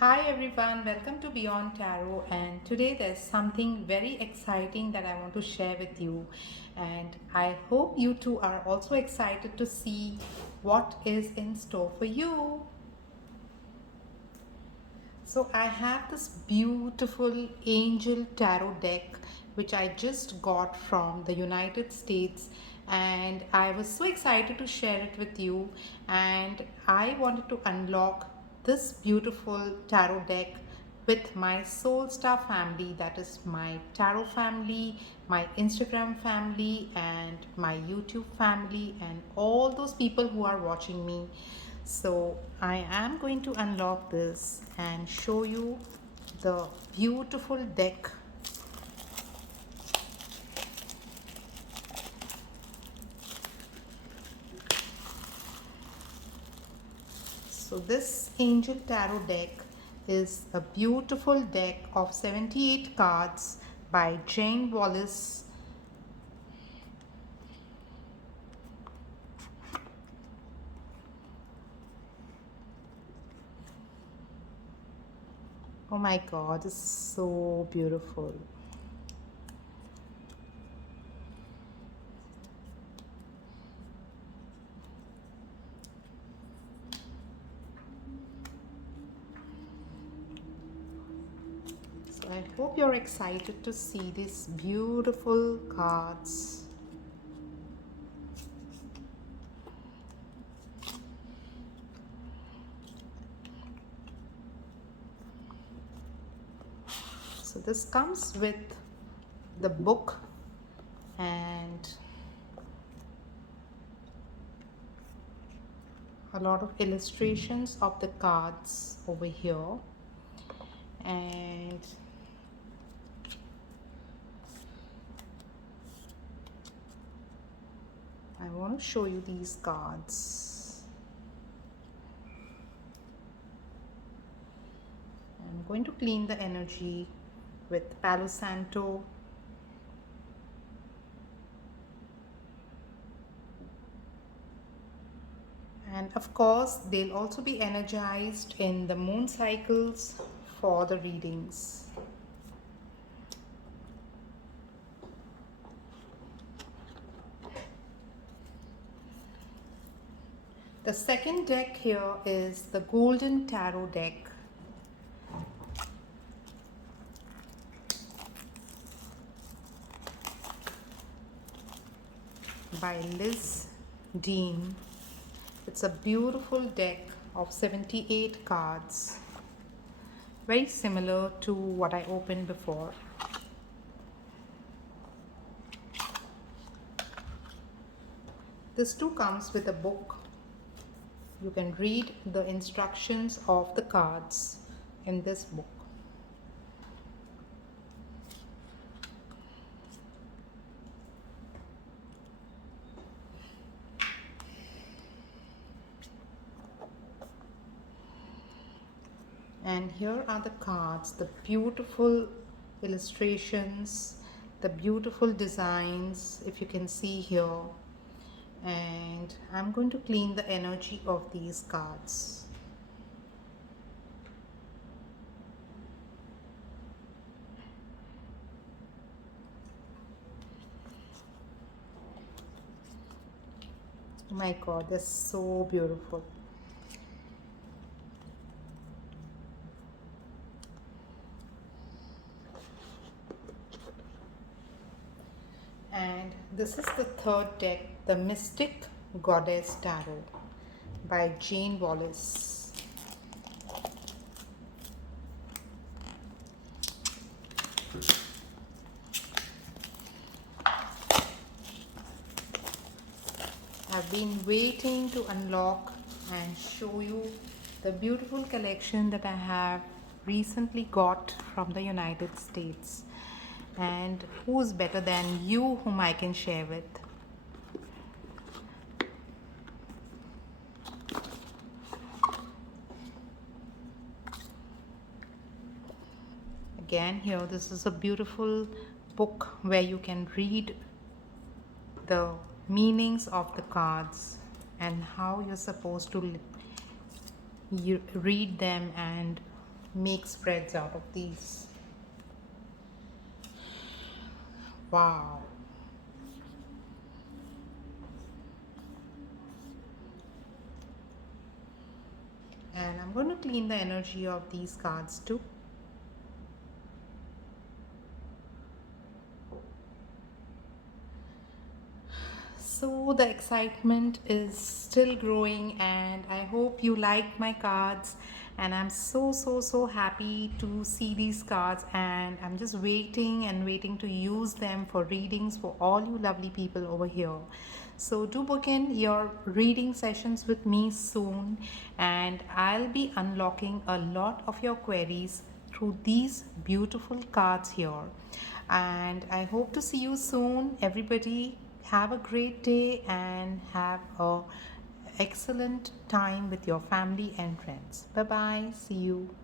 Hi everyone, welcome to Beyond Tarot, and today there's something very exciting that I want to share with you, and I hope you two are also excited to see what is in store for you. So I have this beautiful angel tarot deck which I just got from the United States, and I was so excited to share it with you, and I wanted to unlock this beautiful tarot deck with my soul star family, that is my tarot family, my Instagram family, and my YouTube family, and all those people who are watching me. So I am going to unlock this and show you the beautiful deck. So this angel tarot deck is a beautiful deck of 78 cards by Jayne Wallace. Oh my god, it's so beautiful. So I hope you're excited to see these beautiful cards. So this comes with the book and a lot of illustrations of the cards over here, and I want to show you these cards. I'm going to clean the energy with Palo Santo. And of course, they'll also be energized in the moon cycles for the readings. The second deck here is the Golden Tarot deck. By Liz Dean. It's a beautiful deck of 78 cards, very similar to what I opened before. This too comes with a book. You can read the instructions of the cards in this book. And here are the cards, the beautiful illustrations, the beautiful designs, if you can see here. And I'm going to clean the energy of these cards. Oh my god, they're so beautiful. And this is the third deck, the Mythic Goddess Tarot by Jayne Wallace. I've been waiting to unlock and show you the beautiful collection that I have recently got from the United States. And who's better than you whom I can share with? Again, here this is a beautiful book where you can read the meanings of the cards and how you're supposed to read them and make spreads out of these. Wow. And I'm going to clean the energy of these cards too. So the excitement is still growing, and I hope you like my cards. And I'm so happy to see these cards, and I'm just waiting and waiting to use them for readings for all you lovely people over here. So do book in your reading sessions with me soon, and I'll be unlocking a lot of your queries through these beautiful cards here. And I hope to see you soon, everybody. Have a great day and have a excellent time with your family and friends. Bye bye. See you.